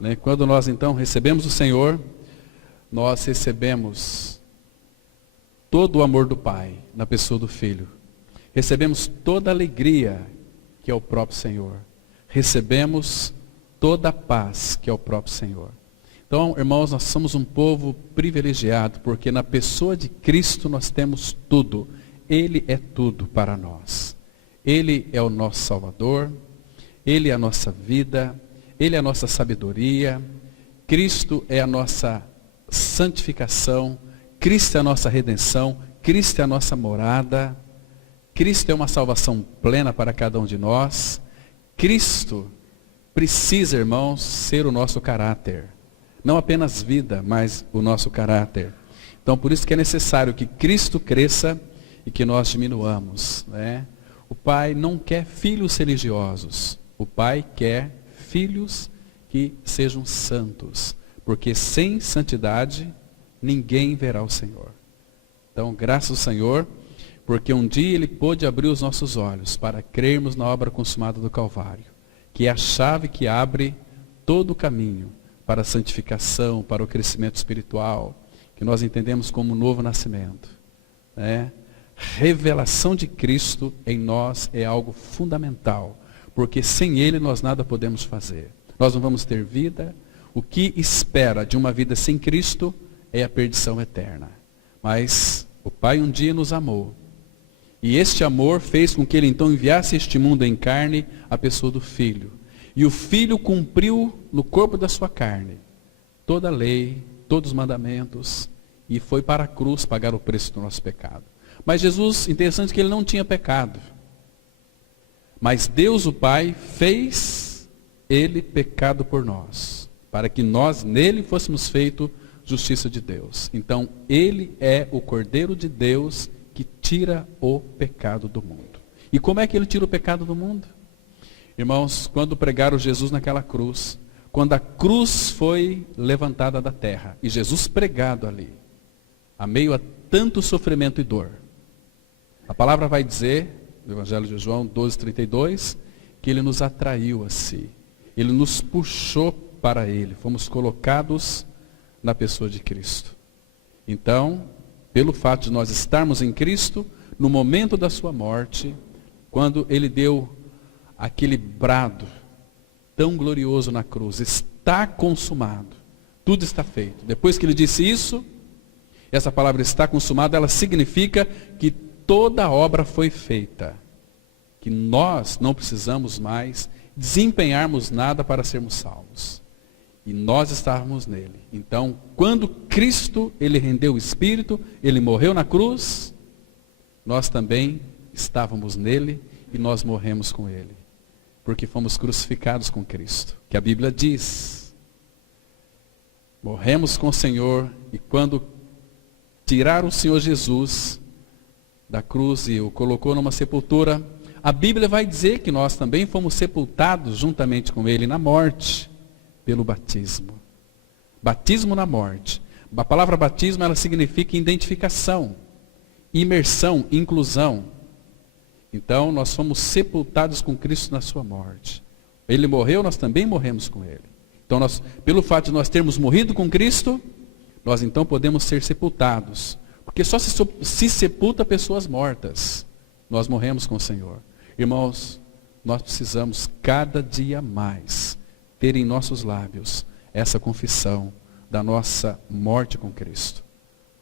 né? Quando nós então recebemos o Senhor, nós recebemos todo o amor do Pai na pessoa do Filho. Recebemos toda a alegria que é o próprio Senhor. Recebemos toda a paz que é o próprio Senhor. Então, irmãos, nós somos um povo privilegiado, porque na pessoa de Cristo nós temos tudo. Ele é tudo para nós. Ele é o nosso Salvador, Ele é a nossa vida, Ele é a nossa sabedoria, Cristo é a nossa santificação, Cristo é a nossa redenção, Cristo é a nossa morada, Cristo é uma salvação plena para cada um de nós. Cristo precisa, irmãos, ser o nosso caráter. Não apenas vida, mas o nosso caráter. Então, por isso que é necessário que Cristo cresça e que nós diminuamos, né? O Pai não quer filhos religiosos. O Pai quer filhos que sejam santos. Porque sem santidade, ninguém verá o Senhor. Então, graças ao Senhor, porque um dia Ele pôde abrir os nossos olhos para crermos na obra consumada do Calvário, que é a chave que abre todo o caminho para a santificação, para o crescimento espiritual, que nós entendemos como um novo nascimento, né? Revelação de Cristo em nós é algo fundamental, porque sem Ele nós nada podemos fazer. Nós não vamos ter vida. O que espera de uma vida sem Cristo é a perdição eterna. Mas o Pai um dia nos amou, e este amor fez com que Ele então enviasse este mundo em carne a pessoa do Filho. E o Filho cumpriu no corpo da sua carne toda a lei, todos os mandamentos, e foi para a cruz pagar o preço do nosso pecado. Mas Jesus, interessante que Ele não tinha pecado. Mas Deus o Pai fez Ele pecado por nós, para que nós nele fôssemos feito justiça de Deus. Então Ele é o Cordeiro de Deus que tira o pecado do mundo. E como é que Ele tira o pecado do mundo? Irmãos, quando pregaram Jesus naquela cruz, quando a cruz foi levantada da terra, e Jesus pregado ali, a meio a tanto sofrimento e dor, a palavra vai dizer, no Evangelho de João 12:32, que Ele nos atraiu a si. Ele nos puxou para Ele. Fomos colocados na pessoa de Cristo. Então, pelo fato de nós estarmos em Cristo, no momento da sua morte, quando Ele deu aquele brado tão glorioso na cruz, está consumado, tudo está feito. Depois que Ele disse isso, essa palavra está consumada, ela significa que toda a obra foi feita, que nós não precisamos mais desempenharmos nada para sermos salvos, e nós estávamos nele. Então, quando Cristo, Ele rendeu o Espírito, Ele morreu na cruz, nós também estávamos nele, e nós morremos com Ele, porque fomos crucificados com Cristo, que a Bíblia diz. Morremos com o Senhor, e quando tiraram o Senhor Jesus da cruz e o colocou numa sepultura, a Bíblia vai dizer que nós também fomos sepultados juntamente com Ele na morte, pelo batismo. Batismo na morte. A palavra batismo, ela significa identificação, imersão, inclusão. Então, nós fomos sepultados com Cristo na sua morte. Ele morreu, nós também morremos com Ele. Então, pelo fato de nós termos morrido com Cristo, nós então podemos ser sepultados. Porque só se sepulta pessoas mortas. Nós morremos com o Senhor. Irmãos, nós precisamos cada dia mais ter em nossos lábios essa confissão da nossa morte com Cristo.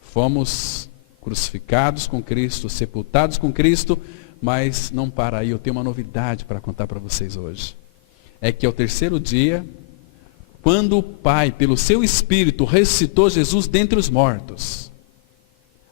Fomos crucificados com Cristo, sepultados com Cristo, mas não para aí, eu tenho uma novidade para contar para vocês hoje. É que ao terceiro dia, quando o Pai, pelo seu Espírito, ressuscitou Jesus dentre os mortos,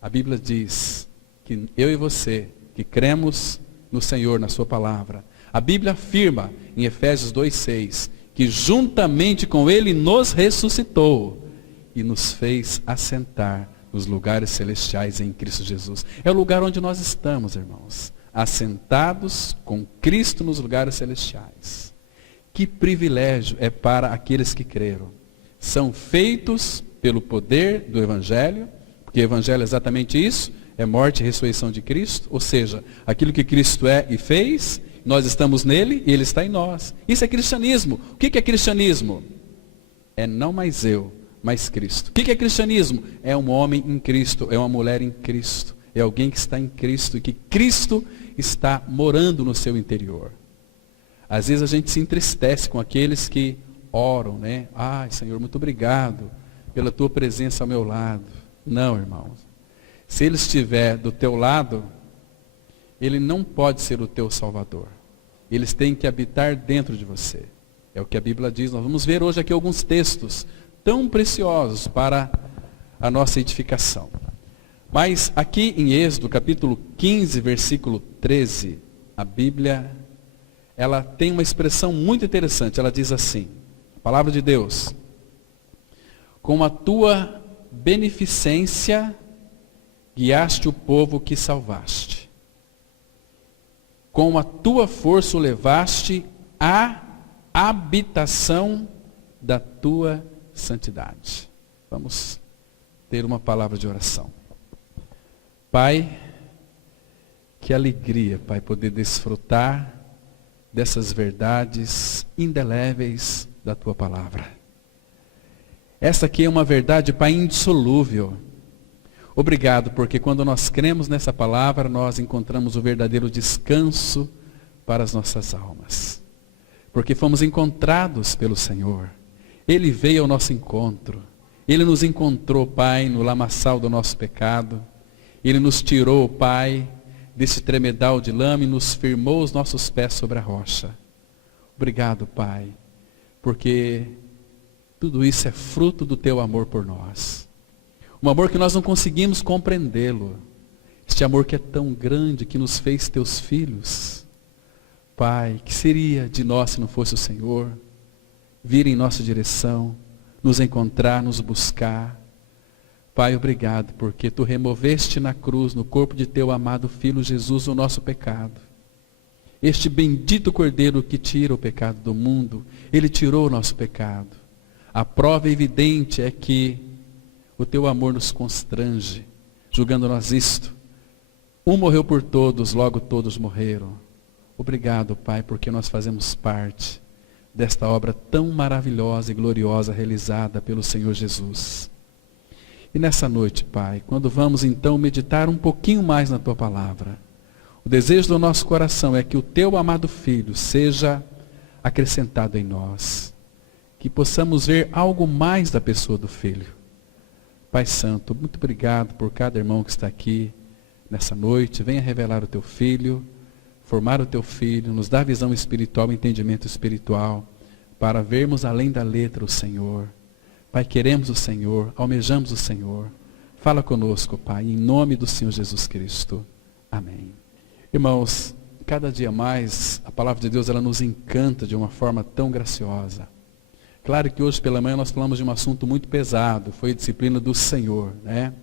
a Bíblia diz que eu e você, que cremos no Senhor, na sua palavra, a Bíblia afirma em Efésios 2:6, que juntamente com Ele nos ressuscitou e nos fez assentar nos lugares celestiais em Cristo Jesus. É o lugar onde nós estamos, irmãos, assentados com Cristo nos lugares celestiais. Que privilégio é para aqueles que creram. São feitos pelo poder do Evangelho, porque o Evangelho é exatamente isso, é morte e ressurreição de Cristo, ou seja, aquilo que Cristo é e fez, nós estamos nele e Ele está em nós. Isso é cristianismo. O que é cristianismo? É não mais eu, mas Cristo. O que é cristianismo? É um homem em Cristo, é uma mulher em Cristo. É alguém que está em Cristo e que Cristo está morando no seu interior. Às vezes a gente se entristece com aqueles que oram, né? Ai, Senhor, muito obrigado pela tua presença ao meu lado. Não, irmãos. Se Ele estiver do teu lado, Ele não pode ser o teu Salvador. Eles têm que habitar dentro de você. É o que a Bíblia diz. Nós vamos ver hoje aqui alguns textos tão preciosos para a nossa edificação. Mas aqui em Êxodo, capítulo 15, versículo 13, a Bíblia, ela tem uma expressão muito interessante. Ela diz assim, a palavra de Deus: com a tua beneficência guiaste o povo que salvaste. Com a tua força o levaste à habitação da tua santidade. Vamos ter uma palavra de oração. Pai, que alegria, Pai, poder desfrutar dessas verdades indeléveis da tua palavra. Essa aqui é uma verdade, Pai, indissolúvel. Obrigado, porque quando nós cremos nessa palavra, nós encontramos o verdadeiro descanso para as nossas almas. Porque fomos encontrados pelo Senhor. Ele veio ao nosso encontro. Ele nos encontrou, Pai, no lamaçal do nosso pecado. Ele nos tirou, Pai, desse tremedal de lama e nos firmou os nossos pés sobre a rocha. Obrigado, Pai, porque tudo isso é fruto do teu amor por nós. Um amor que nós não conseguimos compreendê-lo. Este amor que é tão grande, que nos fez teus filhos. Pai, que seria de nós se não fosse o Senhor vir em nossa direção, nos encontrar, nos buscar. Pai, obrigado, porque tu removeste na cruz, no corpo de teu amado Filho Jesus, o nosso pecado. Este bendito Cordeiro que tira o pecado do mundo, ele tirou o nosso pecado. A prova evidente é que o teu amor nos constrange, julgando nós isto. Um morreu por todos, logo todos morreram. Obrigado, Pai, porque nós fazemos parte desta obra tão maravilhosa e gloriosa realizada pelo Senhor Jesus. E nessa noite, Pai, quando vamos então meditar um pouquinho mais na tua palavra, o desejo do nosso coração é que o teu amado Filho seja acrescentado em nós, que possamos ver algo mais da pessoa do Filho. Pai Santo, muito obrigado por cada irmão que está aqui nessa noite. Venha revelar o teu Filho, formar o teu Filho, nos dar visão espiritual, entendimento espiritual, para vermos além da letra o Senhor. Pai, queremos o Senhor, almejamos o Senhor. Fala conosco, Pai, em nome do Senhor Jesus Cristo. Amém. Irmãos, cada dia mais a palavra de Deus ela nos encanta de uma forma tão graciosa. Claro que hoje pela manhã nós falamos de um assunto muito pesado, foi a disciplina do Senhor, né?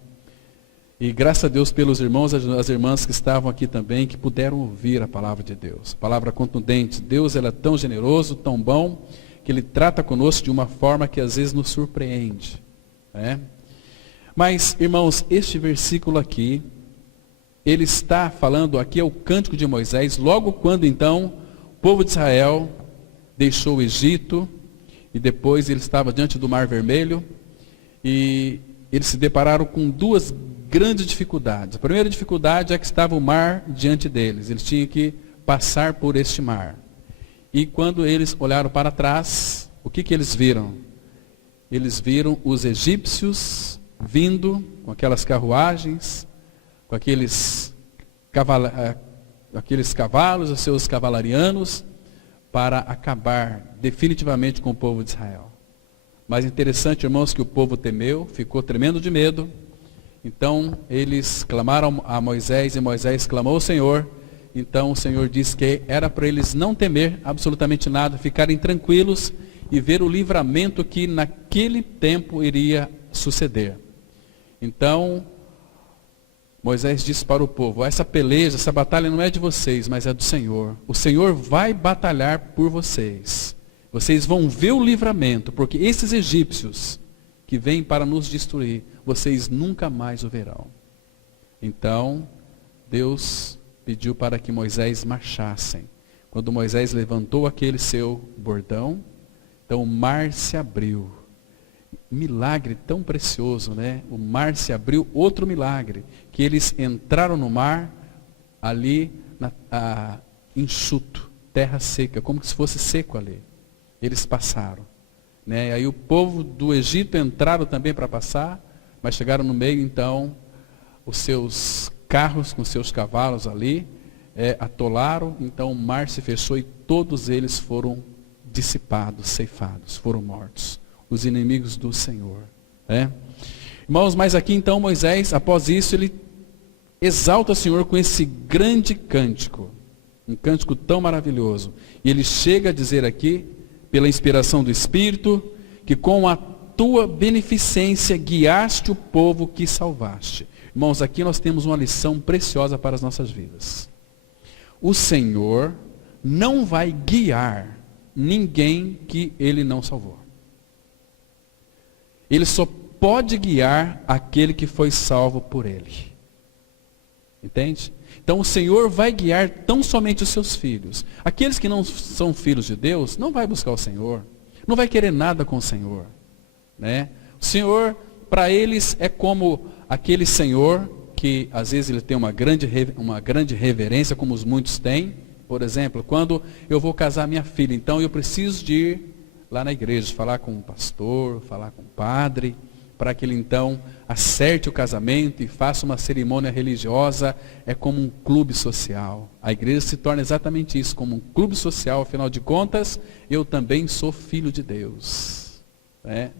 E graças a Deus pelos irmãos e as irmãs que estavam aqui também, que puderam ouvir a palavra de Deus. Palavra contundente. Deus ele é tão generoso, tão bom, que Ele trata conosco de uma forma que às vezes nos surpreende, né? Mas, irmãos, este versículo aqui, ele está falando, aqui é o cântico de Moisés, logo quando então o povo de Israel deixou o Egito, e depois ele estava diante do Mar Vermelho, e eles se depararam com duas grandes dificuldades. A primeira dificuldade é que estava o mar diante deles, eles tinham que passar por este mar. E quando eles olharam para trás, o que eles viram? Eles viram os egípcios vindo com aquelas carruagens, com aqueles cavalos, os seus cavalarianos, para acabar definitivamente com o povo de Israel. Mas interessante, irmãos, que o povo temeu, ficou tremendo de medo. Então eles clamaram a Moisés, e Moisés clamou ao Senhor. Então o Senhor disse que era para eles não temer absolutamente nada, ficarem tranquilos e ver o livramento que naquele tempo iria suceder. Então Moisés disse para o povo: essa peleja, essa batalha não é de vocês, mas é do Senhor. O Senhor vai batalhar por vocês. Vocês vão ver o livramento, porque esses egípcios que vêm para nos destruir, vocês nunca mais o verão. Então, Deus pediu para que Moisés marchassem. Quando Moisés levantou aquele seu bordão, então o mar se abriu. milagre tão precioso, né? O mar se abriu, outro milagre, que eles entraram no mar ali enxuto, terra seca, como se fosse seco ali. Eles passaram, né? E aí o povo do Egito entraram também para passar, mas chegaram no meio, então, os seus carros com seus cavalos ali, atolaram, então o mar se fechou e todos eles foram dissipados, ceifados, foram mortos. Os inimigos do Senhor. Irmãos, mas aqui então Moisés, após isso, ele exalta o Senhor com esse grande cântico. Um cântico tão maravilhoso. E ele chega a dizer aqui, pela inspiração do Espírito, que com a tua beneficência guiaste o povo que salvaste. Irmãos, aqui nós temos uma lição preciosa para as nossas vidas. O Senhor não vai guiar ninguém que Ele não salvou. Ele só pode guiar aquele que foi salvo por Ele. Entende? Então o Senhor vai guiar tão somente os seus filhos. Aqueles que não são filhos de Deus, não vai buscar o Senhor. Não vai querer nada com o Senhor. Né? O Senhor, para eles, é como aquele Senhor que às vezes ele tem uma grande reverência, como os muitos têm. Por exemplo, quando eu vou casar minha filha, então eu preciso de ir lá na igreja, falar com o pastor, falar com o padre, para que ele então acerte o casamento e faça uma cerimônia religiosa. É como um clube social. A igreja se torna exatamente isso, como um clube social. Afinal de contas, eu também sou filho de Deus.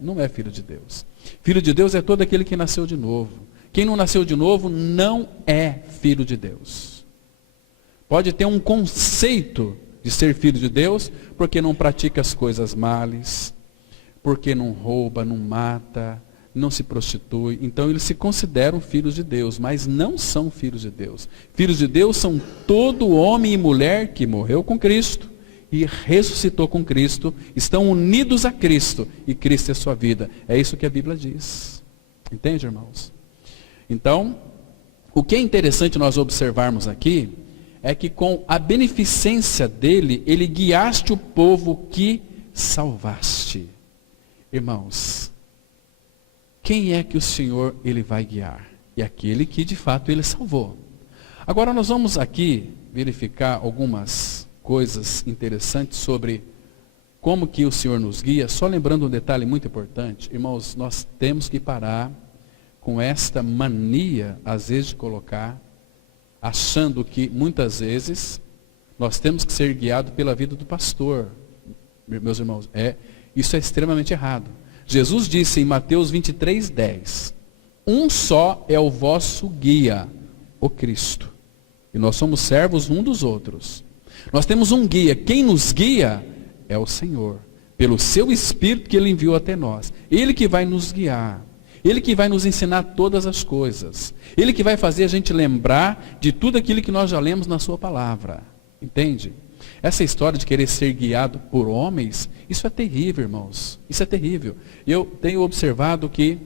Não é filho de Deus. Filho de Deus é todo aquele que nasceu de novo. Quem não nasceu de novo não é filho de Deus. Pode ter um conceito de ser filho de Deus, porque não pratica as coisas males, porque não rouba, não mata, não se prostitui. Então eles se consideram filhos de Deus, mas não são filhos de Deus. Filhos de Deus são todo homem e mulher que morreu com Cristo e ressuscitou com Cristo, estão unidos a Cristo e Cristo é sua vida. É isso que a Bíblia diz. Entende, irmãos? Então, o que é interessante nós observarmos aqui é que com a beneficência dele, ele guiaste o povo que salvaste. Irmãos, quem é que o Senhor ele vai guiar? E aquele que de fato ele salvou. Agora nós vamos aqui verificar algumas coisas interessantes sobre como que o Senhor nos guia. Só lembrando um detalhe muito importante, irmãos, nós temos que parar com esta mania, às vezes, de colocar, achando que muitas vezes nós temos que ser guiados pela vida do pastor. Meus irmãos, isso é extremamente errado. Jesus disse em Mateus 23:10, um só é o vosso guia, o Cristo. E nós somos servos um dos outros. Nós temos um guia. Quem nos guia é o Senhor, pelo seu Espírito que Ele enviou até nós. Ele que vai nos guiar. Ele que vai nos ensinar todas as coisas. Ele que vai fazer a gente lembrar de tudo aquilo que nós já lemos na sua palavra. Entende? Essa história de querer ser guiado por homens, isso é terrível, irmãos. Isso é terrível. Eu tenho observado que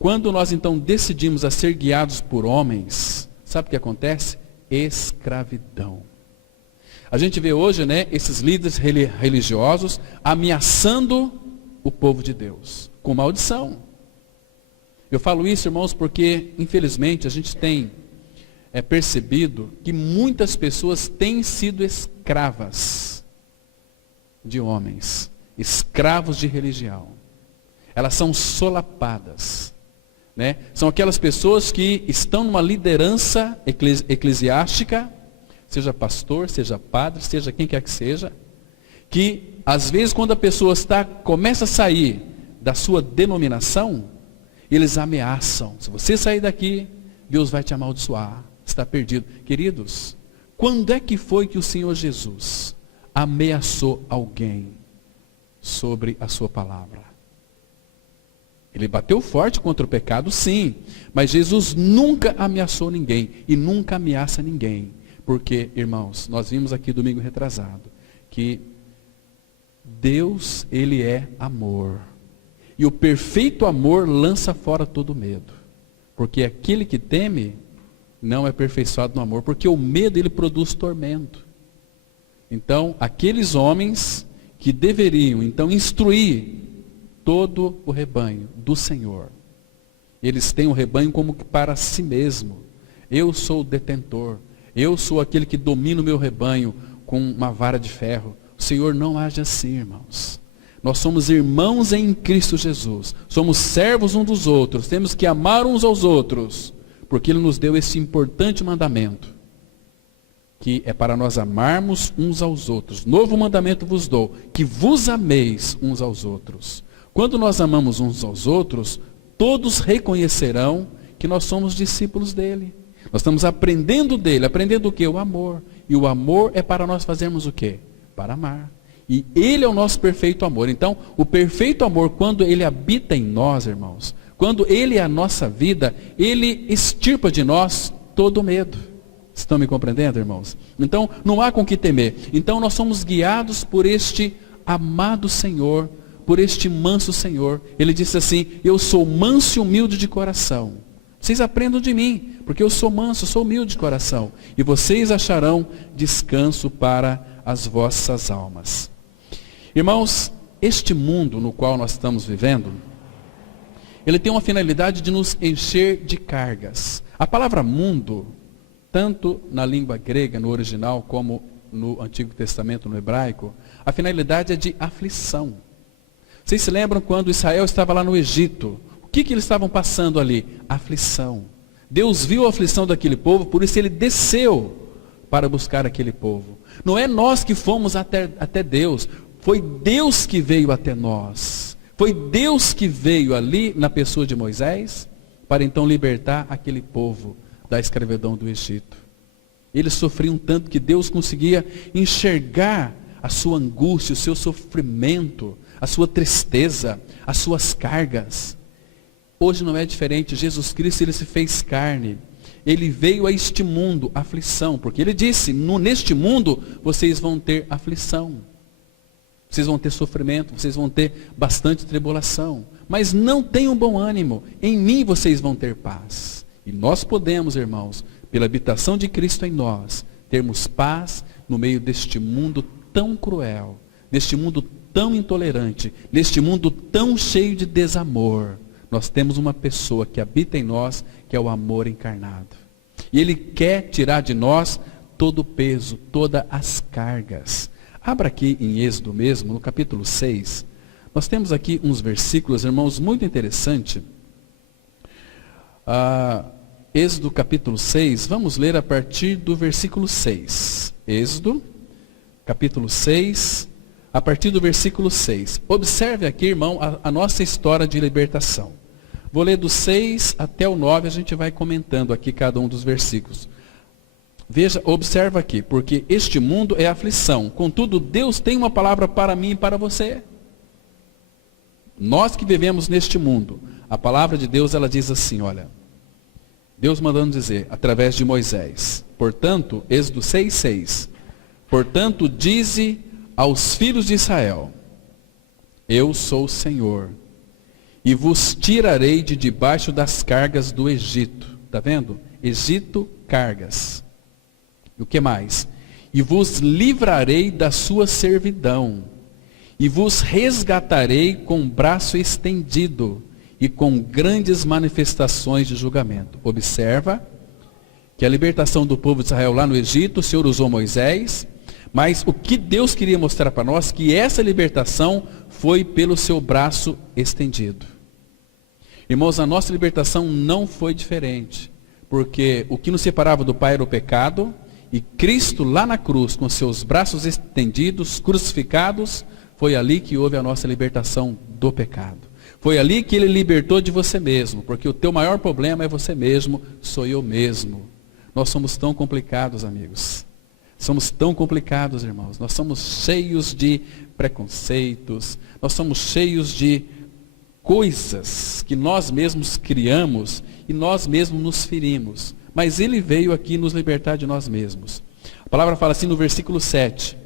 quando nós então decidimos a ser guiados por homens, sabe o que acontece? Escravidão. A gente vê hoje, né, esses líderes religiosos ameaçando o povo de Deus com maldição. Eu falo isso, irmãos, porque, infelizmente, a gente tem percebido que muitas pessoas têm sido escravas de homens, escravos de religião. Elas são solapadas. Né? São aquelas pessoas que estão numa liderança eclesiástica, seja pastor, seja padre, seja quem quer que seja, que, às vezes, quando a pessoa começa a sair da sua denominação, eles ameaçam. Se você sair daqui, Deus vai te amaldiçoar. Está perdido. Queridos, quando é que foi que o Senhor Jesus ameaçou alguém sobre a sua palavra? Ele bateu forte contra o pecado, sim. Mas Jesus nunca ameaçou ninguém. E nunca ameaça ninguém. Porque, irmãos, nós vimos aqui domingo retrasado, que Deus, Ele é amor. E o perfeito amor lança fora todo medo. Porque aquele que teme não é aperfeiçoado no amor. Porque o medo ele produz tormento. Então, aqueles homens que deveriam então instruir todo o rebanho do Senhor. Eles têm o rebanho como que para si mesmo. Eu sou o detentor. Eu sou aquele que domina o meu rebanho com uma vara de ferro. O Senhor não age assim, irmãos. Nós somos irmãos em Cristo Jesus. Somos servos uns dos outros. Temos que amar uns aos outros. Porque Ele nos deu esse importante mandamento. Que é para nós amarmos uns aos outros. Novo mandamento vos dou. Que vos ameis uns aos outros. Quando nós amamos uns aos outros, todos reconhecerão que nós somos discípulos dele. Nós estamos aprendendo dele. Aprendendo o quê? O amor. E o amor é para nós fazermos o quê? Para amar. E ele é o nosso perfeito amor. Então, o perfeito amor, quando ele habita em nós, irmãos, quando ele é a nossa vida, ele extirpa de nós todo o medo. Estão me compreendendo, irmãos? Então, não há com que temer. Então, nós somos guiados por este amado Senhor, por este manso Senhor. Ele disse assim: eu sou manso e humilde de coração. Vocês aprendam de mim, porque eu sou manso, sou humilde de coração. E vocês acharão descanso para as vossas almas. Irmãos, este mundo no qual nós estamos vivendo, ele tem uma finalidade de nos encher de cargas. A palavra mundo, tanto na língua grega, no original, como no Antigo Testamento, no hebraico, a finalidade é de aflição. Vocês se lembram quando Israel estava lá no Egito? O que eles estavam passando ali? Aflição. Deus viu a aflição daquele povo, por isso ele desceu para buscar aquele povo. Não é nós que fomos até Deus, foi Deus que veio até nós. Foi Deus que veio ali na pessoa de Moisés, para então libertar aquele povo da escravidão do Egito. Eles sofriam tanto que Deus conseguia enxergar a sua angústia, o seu sofrimento, a sua tristeza, as suas cargas. Hoje não é diferente. Jesus Cristo, ele se fez carne. Ele veio a este mundo, aflição, porque ele disse: neste mundo vocês vão ter aflição. Vocês vão ter sofrimento, vocês vão ter bastante tribulação. Mas não tenham bom ânimo, em mim vocês vão ter paz. E nós podemos, irmãos, pela habitação de Cristo em nós, termos paz no meio deste mundo tão cruel, deste mundo tão intolerante, deste mundo tão cheio de desamor. Nós temos uma pessoa que habita em nós, que é o amor encarnado. E Ele quer tirar de nós todo o peso, todas as cargas. Abra aqui em Êxodo mesmo, no capítulo 6. Nós temos aqui uns versículos, irmãos, muito interessantes. Êxodo capítulo 6, vamos ler a partir do versículo 6. Êxodo, capítulo 6, a partir do versículo 6. Observe aqui, irmão, a nossa história de libertação. Vou ler do 6 até o 9, a gente vai comentando aqui cada um dos versículos. Veja, observa aqui, porque este mundo é aflição. Contudo, Deus tem uma palavra para mim e para você. Nós que vivemos neste mundo, a palavra de Deus, ela diz assim, olha. Deus mandando dizer, através de Moisés. Portanto, Êxodo 6:6. Portanto, dize aos filhos de Israel: eu sou o Senhor, e vos tirarei de debaixo das cargas do Egito. Está vendo? Egito, cargas. E o que mais? E vos livrarei da sua servidão, e vos resgatarei com braço estendido, e com grandes manifestações de julgamento. Observa que a libertação do povo de Israel lá no Egito, o Senhor usou Moisés, mas o que Deus queria mostrar para nós, que essa libertação foi pelo seu braço estendido. Irmãos, a nossa libertação não foi diferente, porque o que nos separava do Pai era o pecado, e Cristo lá na cruz, com seus braços estendidos, crucificados, foi ali que houve a nossa libertação do pecado. Foi ali que Ele libertou de você mesmo, porque o teu maior problema é você mesmo, sou eu mesmo. Nós somos tão complicados, amigos. Somos tão complicados, irmãos. Nós somos cheios de preconceitos, nós somos cheios de coisas que nós mesmos criamos e nós mesmos nos ferimos. Mas Ele veio aqui nos libertar de nós mesmos. A palavra fala assim no versículo 7.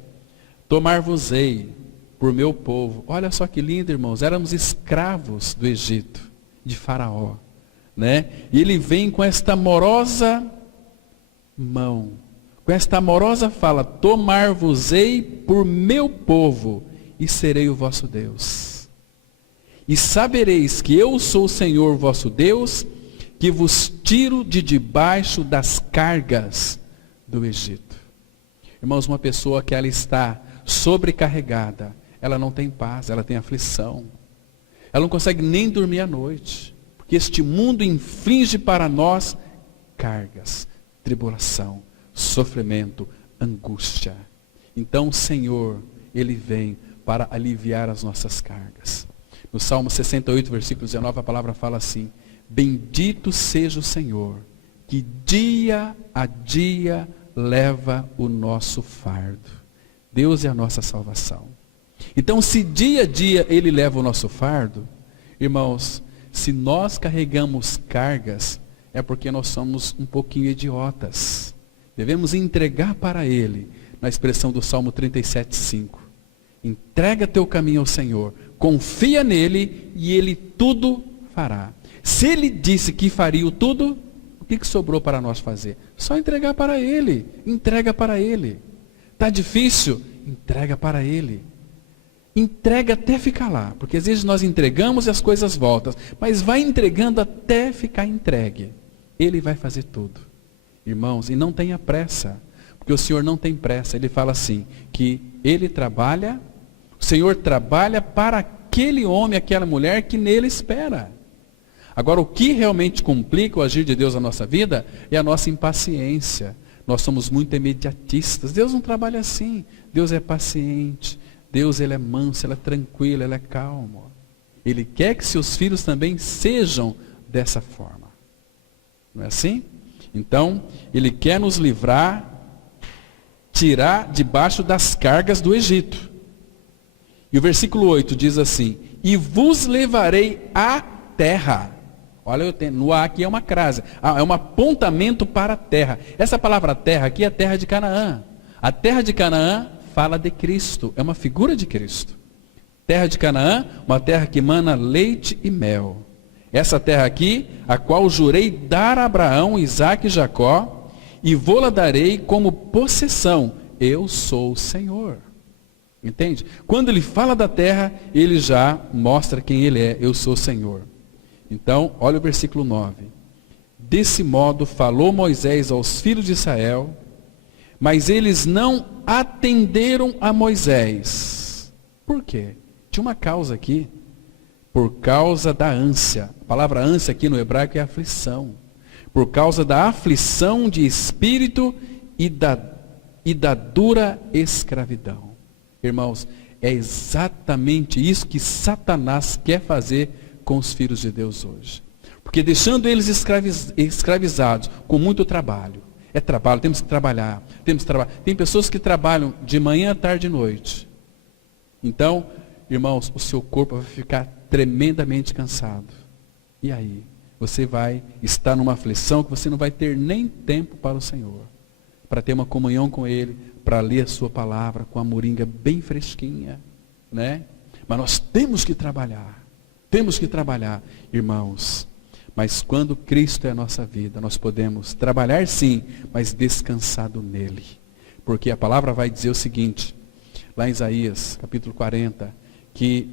Tomar-vos-ei por meu povo. Olha só que lindo, irmãos. Éramos escravos do Egito, de Faraó. Né? E Ele vem com esta amorosa mão. Com esta amorosa fala. Tomar-vos-ei por meu povo e serei o vosso Deus. e sabereis que eu sou o Senhor vosso Deus, que vos tiro de debaixo das cargas do Egito. Irmãos, uma pessoa que ela está sobrecarregada, ela não tem paz, ela tem aflição. Ela não consegue nem dormir à noite, porque este mundo inflige para nós cargas, tribulação, sofrimento, angústia. Então o Senhor, Ele vem para aliviar as nossas cargas. No Salmo 68, versículo 19, a palavra fala assim: bendito seja o Senhor, que dia a dia leva o nosso fardo. Deus é a nossa salvação. Então, se dia a dia Ele leva o nosso fardo, irmãos, se nós carregamos cargas, é porque nós somos um pouquinho idiotas. Devemos entregar para Ele, na expressão do Salmo 37:5. Entrega teu caminho ao Senhor, confia nele e Ele tudo fará. Se Ele disse que faria o tudo, o que sobrou para nós fazer? Só entregar para Ele. Entrega para Ele. Está difícil? Entrega para Ele. Entrega até ficar lá, porque às vezes nós entregamos e as coisas voltam, mas vai entregando até ficar entregue. Ele vai fazer tudo. Irmãos, e não tenha pressa, porque o Senhor não tem pressa. Ele fala assim, que Ele trabalha, o Senhor trabalha para aquele homem, aquela mulher que nele espera. Agora, o que realmente complica o agir de Deus na nossa vida é a nossa impaciência. Nós somos muito imediatistas. Deus não trabalha assim. Deus é paciente. Deus, Ele é manso, Ele é tranquilo, Ele é calmo. Ele quer que seus filhos também sejam dessa forma. Não é assim? Então, Ele quer nos livrar, tirar debaixo das cargas do Egito. E o versículo 8 diz assim: e vos levarei à terra. Olha, no A aqui é uma crase, é um apontamento para a terra. Essa palavra terra aqui é a terra de Canaã. A terra de Canaã fala de Cristo, é uma figura de Cristo. Terra de Canaã, uma terra que mana leite e mel. Essa terra aqui, a qual jurei dar a Abraão, Isaque e Jacó, e vou-la darei como possessão. Eu sou o Senhor. Entende? Quando ele fala da terra, ele já mostra quem ele é. Eu sou o Senhor. Então, olha o versículo 9. Desse modo falou Moisés aos filhos de Israel, mas eles não atenderam a Moisés. Por quê? Tinha uma causa aqui. Por causa da ânsia. A palavra ânsia aqui no hebraico é aflição. Por causa da aflição de espírito e da dura escravidão. Irmãos, é exatamente isso que Satanás quer fazer com os filhos de Deus hoje. Porque deixando eles escravizados com muito trabalho. É trabalho, temos que trabalhar. Tem pessoas que trabalham de manhã, tarde e noite. Então, irmãos, o seu corpo vai ficar tremendamente cansado. E aí? Você vai estar numa aflição que você não vai ter nem tempo para o Senhor. Para ter uma comunhão com Ele, para ler a sua palavra com a moringa bem fresquinha. Né? Mas nós temos que trabalhar. Temos que trabalhar, irmãos. Mas quando Cristo é a nossa vida, nós podemos trabalhar sim, mas descansado nele. Porque a palavra vai dizer o seguinte, lá em Isaías, capítulo 40, que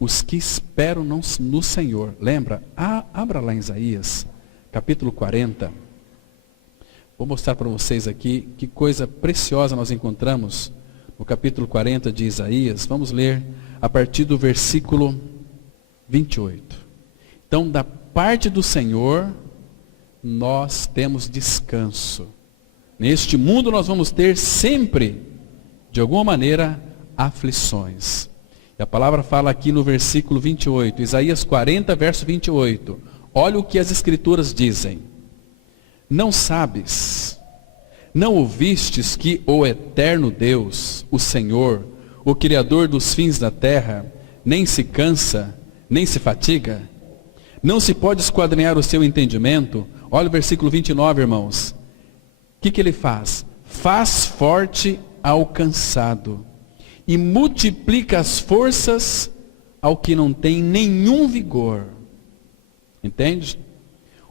os que esperam no Senhor, lembra? Abra lá em Isaías, capítulo 40. Vou mostrar para vocês aqui que coisa preciosa nós encontramos no capítulo 40 de Isaías. Vamos ler a partir do versículo 28. Então, da parte do Senhor, nós temos descanso. Neste mundo nós vamos ter sempre, de alguma maneira, aflições. E a palavra fala aqui no versículo 28, Isaías 40, verso 28. Olha o que as Escrituras dizem. Não sabes, não ouvistes que o eterno Deus, o Senhor, o Criador dos fins da terra, nem se cansa, nem se fatiga? Não se pode esquadrinhar o seu entendimento? Olha o versículo 29, irmãos. O que ele faz? Faz forte ao cansado e multiplica as forças ao que não tem nenhum vigor. Entende?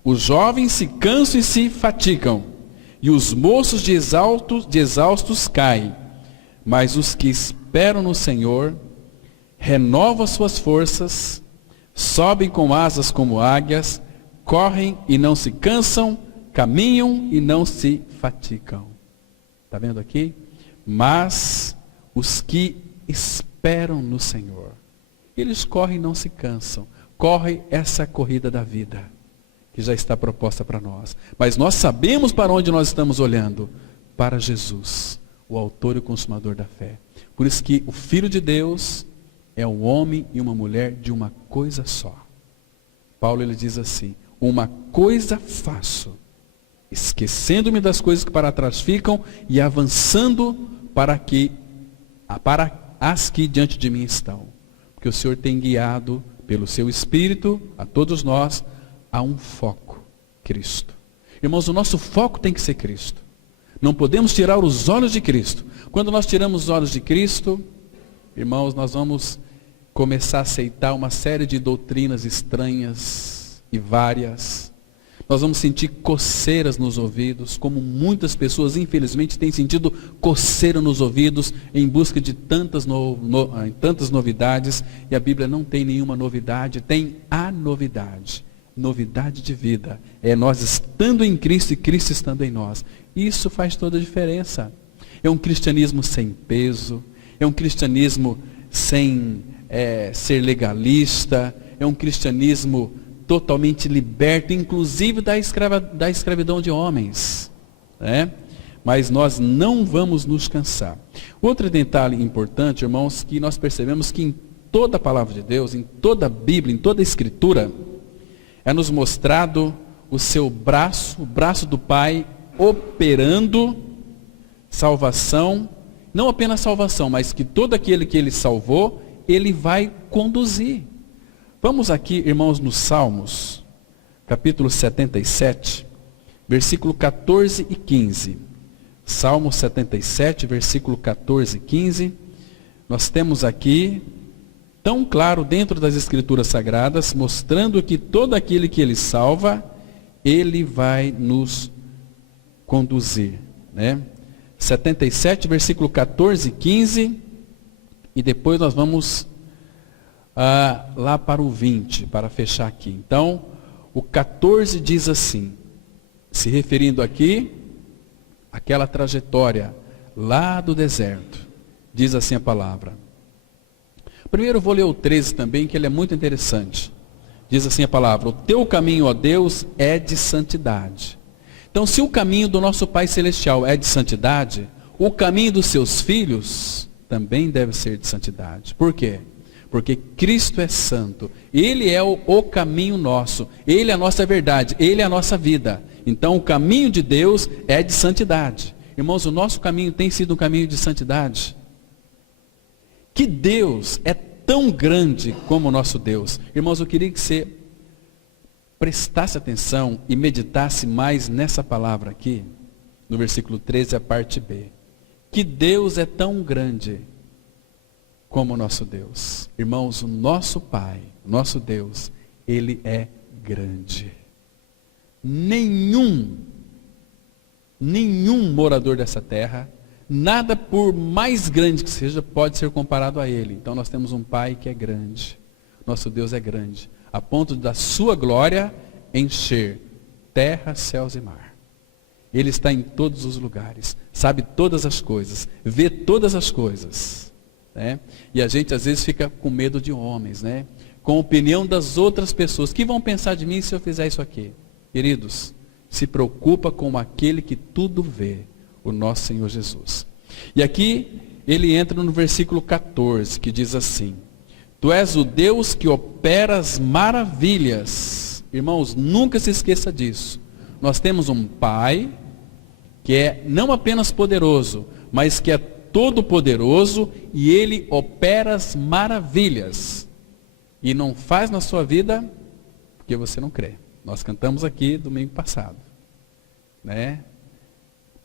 Os jovens se cansam e se fatigam, e os moços de exaustos caem. Mas os que esperam no Senhor renovam as suas forças, Sobem com asas como águias, correm e não se cansam, caminham e não se fatigam. Está vendo aqui? Mas os que esperam no Senhor, eles correm e não se cansam. Correm essa corrida da vida, que já está proposta para nós. Mas nós sabemos para onde nós estamos olhando. Para Jesus, o autor e o consumador da fé. Por isso que o Filho de Deus é um homem e uma mulher de uma coisa só. Paulo ele diz assim: uma coisa faço, esquecendo-me das coisas que para trás ficam e avançando para as que diante de mim estão. Porque o Senhor tem guiado pelo seu Espírito a todos nós a um foco, Cristo. Irmãos, o nosso foco tem que ser Cristo. Não podemos tirar os olhos de Cristo. Quando nós tiramos os olhos de Cristo, irmãos, nós vamos começar a aceitar uma série de doutrinas estranhas e várias. Nós vamos sentir coceiras nos ouvidos, como muitas pessoas, infelizmente, têm sentido coceira nos ouvidos em busca de tantas novidades. E a Bíblia não tem nenhuma novidade, tem a novidade. Novidade de vida. É nós estando em Cristo e Cristo estando em nós. Isso faz toda a diferença. É um cristianismo sem peso. É um cristianismo sem ser legalista. É um cristianismo totalmente liberto, inclusive da escravidão de homens. Mas nós não vamos nos cansar. Outro detalhe importante, irmãos, que nós percebemos que em toda a palavra de Deus, em toda a Bíblia, em toda a Escritura, é nos mostrado o seu braço, o braço do Pai, operando salvação, não apenas salvação, mas que todo aquele que Ele salvou, Ele vai conduzir. Vamos aqui, irmãos, nos Salmos, capítulo 77, versículo 14 e 15. Salmo 77, versículo 14 e 15. Nós temos aqui tão claro dentro das Escrituras Sagradas, mostrando que todo aquele que Ele salva, Ele vai nos conduzir. 77, versículo 14 e 15, e depois nós vamos lá para o 20, para fechar aqui. Então, o 14 diz assim, se referindo aqui, àquela trajetória lá do deserto, diz assim a palavra. Primeiro eu vou ler o 13 também, que ele é muito interessante. Diz assim a palavra: o teu caminho, ó Deus, é de santidade. Então, se o caminho do nosso Pai Celestial é de santidade, o caminho dos seus filhos também deve ser de santidade. Por quê? Porque Cristo é santo. Ele é o caminho nosso. Ele é a nossa verdade. Ele é a nossa vida. Então, o caminho de Deus é de santidade. Irmãos, o nosso caminho tem sido um caminho de santidade. Que Deus é tão grande como o nosso Deus. Irmãos, eu queria que você prestasse atenção e meditasse mais nessa palavra aqui, no versículo 13, a parte B. Que Deus é tão grande como o nosso Deus. Irmãos, o nosso Pai, o nosso Deus, Ele é grande. Nenhum morador dessa terra, nada por mais grande que seja, pode ser comparado a Ele. Então nós temos um Pai que é grande. Nosso Deus é grande, a ponto da sua glória encher terra, céus e mar. Ele está em todos os lugares, sabe todas as coisas, vê todas as coisas. E a gente às vezes fica com medo de homens, com a opinião das outras pessoas. O que vão pensar de mim se eu fizer isso aqui? Queridos, se preocupa com aquele que tudo vê, o nosso Senhor Jesus. E aqui ele entra no versículo 14, que diz assim: Tu és o Deus que opera as maravilhas. Irmãos, nunca se esqueça disso. Nós temos um Pai que é não apenas poderoso, mas que é todo poderoso, e Ele opera as maravilhas. E não faz na sua vida porque você não crê. Nós cantamos aqui domingo passado.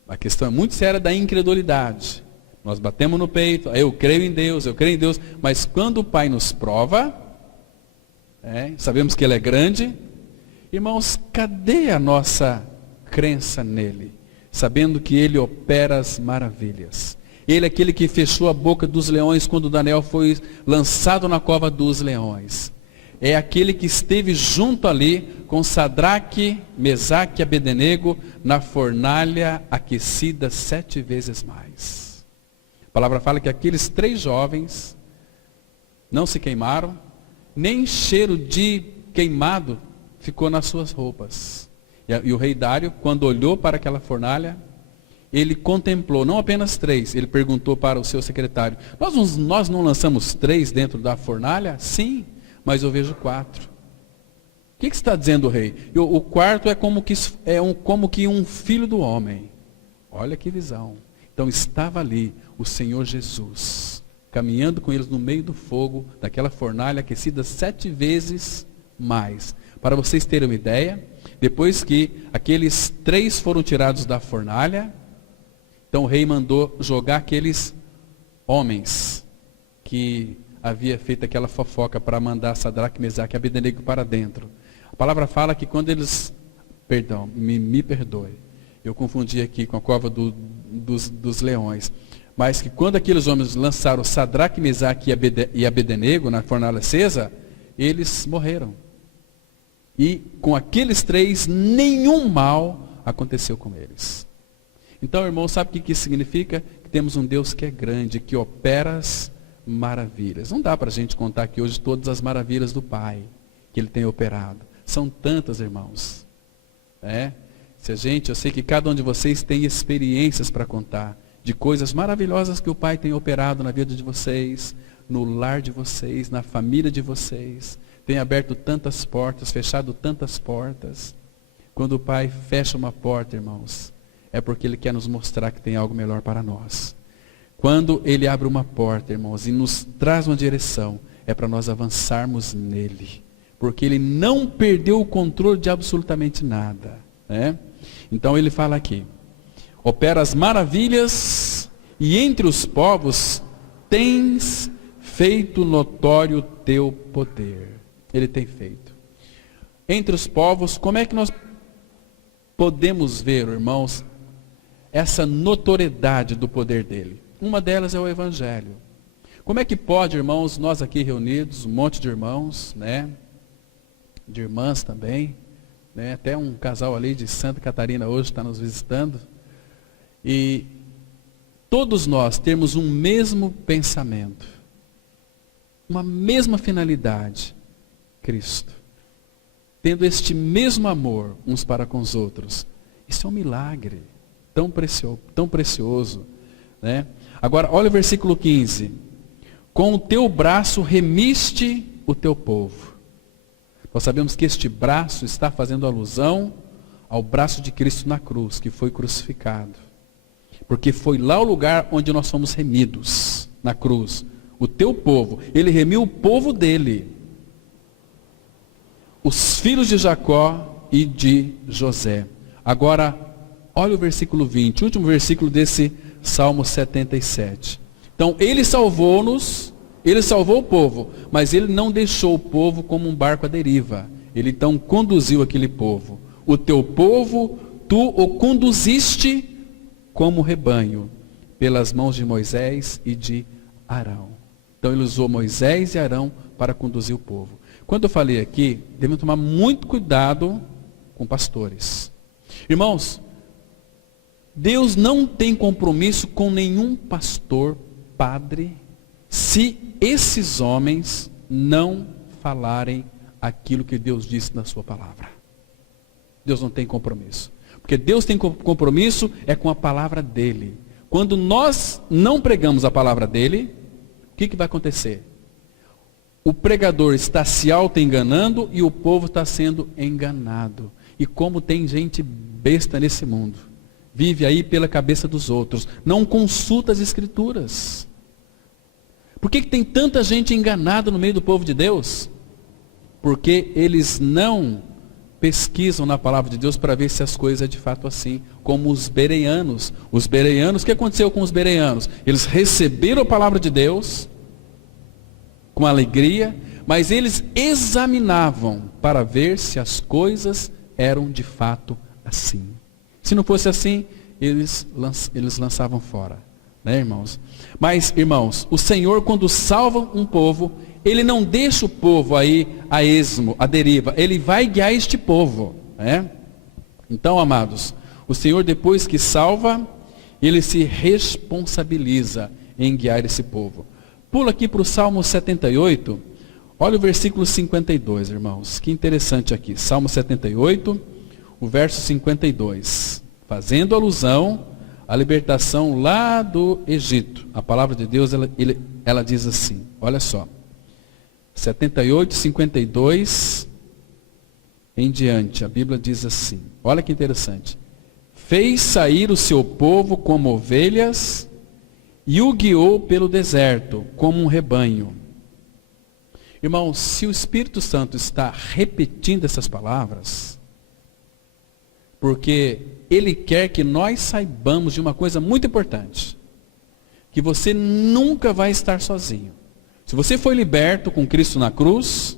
A questão é muito séria da incredulidade. Nós batemos no peito, eu creio em Deus, mas quando o Pai nos prova, sabemos que Ele é grande, irmãos, cadê a nossa crença nele? Sabendo que Ele opera as maravilhas. Ele é aquele que fechou a boca dos leões quando Daniel foi lançado na cova dos leões. é aquele que esteve junto ali com Sadraque, Mesaque e Abednego na fornalha aquecida 7 vezes mais. A palavra fala que aqueles 3 jovens não se queimaram, nem cheiro de queimado ficou nas suas roupas. E o rei Dário, quando olhou para aquela fornalha, ele contemplou, não apenas 3, ele perguntou para o seu secretário, nós não lançamos 3 dentro da fornalha? Sim, mas eu vejo 4. O que está dizendo o rei? O quarto é como que um filho do homem. Olha que visão. Então estava ali o Senhor Jesus, caminhando com eles no meio do fogo, daquela fornalha aquecida 7 vezes mais. Para vocês terem uma ideia, depois que aqueles 3 foram tirados da fornalha, então o rei mandou jogar aqueles homens que havia feito aquela fofoca para mandar Sadraque, Mesaque e Abednego para dentro. A palavra fala que quando eles, me perdoe, eu confundi aqui com a cova dos leões, mas que quando aqueles homens lançaram Sadraque, Mesaque e Abednego na fornalha acesa, eles morreram. E com aqueles 3, nenhum mal aconteceu com eles. Então, irmão, sabe o que isso significa? Que temos um Deus que é grande, que opera as maravilhas. Não dá para a gente contar aqui hoje todas as maravilhas do Pai que Ele tem operado. São tantas, irmãos. Eu sei que cada um de vocês tem experiências para contar de coisas maravilhosas que o Pai tem operado na vida de vocês, no lar de vocês, na família de vocês. Tem aberto tantas portas, fechado tantas portas. Quando o Pai fecha uma porta, irmãos, é porque Ele quer nos mostrar que tem algo melhor para nós. Quando Ele abre uma porta, irmãos, e nos traz uma direção, é para nós avançarmos nele. Porque Ele não perdeu o controle de absolutamente nada. Então Ele fala aqui, opera as maravilhas e entre os povos tens feito notório o teu poder. Ele tem feito. Entre os povos, como é que nós podemos ver, irmãos, essa notoriedade do poder dele? Uma delas é o Evangelho. Como é que pode, irmãos, nós aqui reunidos, um monte de irmãos, de irmãs também, até um casal ali de Santa Catarina hoje está nos visitando, e todos nós temos um mesmo pensamento, uma mesma finalidade, Cristo. Tendo este mesmo amor uns para com os outros. Isso é um milagre tão precioso. Agora, olha o versículo 15. Com o teu braço remiste o teu povo. Nós sabemos que este braço está fazendo alusão ao braço de Cristo na cruz, que foi crucificado. Porque foi lá o lugar onde nós fomos remidos, na cruz. O teu povo, Ele remiu o povo dele. Os filhos de Jacó e de José. Agora, olha o versículo 20, o último versículo desse Salmo 77. Então, Ele salvou-nos, Ele salvou o povo, mas Ele não deixou o povo como um barco à deriva. Ele então conduziu aquele povo. O teu povo, tu o conduziste como rebanho, pelas mãos de Moisés e de Arão. Então, Ele usou Moisés e Arão para conduzir o povo. Quando eu falei aqui, devemos tomar muito cuidado com pastores. Irmãos, Deus não tem compromisso com nenhum pastor, padre, se esses homens não falarem aquilo que Deus disse na sua palavra. Deus não tem compromisso. Porque Deus tem compromisso é com a palavra dele. Quando nós não pregamos a palavra dele, o que vai acontecer? O pregador está se auto-enganando e o povo está sendo enganado. E como tem gente besta nesse mundo, vive aí pela cabeça dos outros, não consulta as Escrituras. Por que tem tanta gente enganada no meio do povo de Deus? Porque eles não pesquisam na palavra de Deus para ver se as coisas é de fato assim, como os bereanos. Os bereanos, o que aconteceu com os bereanos? Eles receberam a palavra de Deus com alegria, mas eles examinavam para ver se as coisas eram de fato assim. Se não fosse assim, eles lançavam fora. né, irmãos? Mas, irmãos, o Senhor, quando salva um povo, Ele não deixa o povo aí a esmo, a deriva. Ele vai guiar este povo, né? Então, amados, o Senhor, depois que salva, Ele se responsabiliza em guiar esse povo. Pula aqui para o Salmo 78, olha o versículo 52, irmãos. Que interessante aqui. Salmo 78, o verso 52. Fazendo alusão à libertação lá do Egito. A palavra de Deus, ela diz assim, olha só. 78, 52 em diante, a Bíblia diz assim, olha que interessante. Fez sair o seu povo como ovelhas e o guiou pelo deserto como um rebanho. Irmãos, se o Espírito Santo está repetindo essas palavras, porque Ele quer que nós saibamos de uma coisa muito importante, que você nunca vai estar sozinho. Se você foi liberto com Cristo na cruz,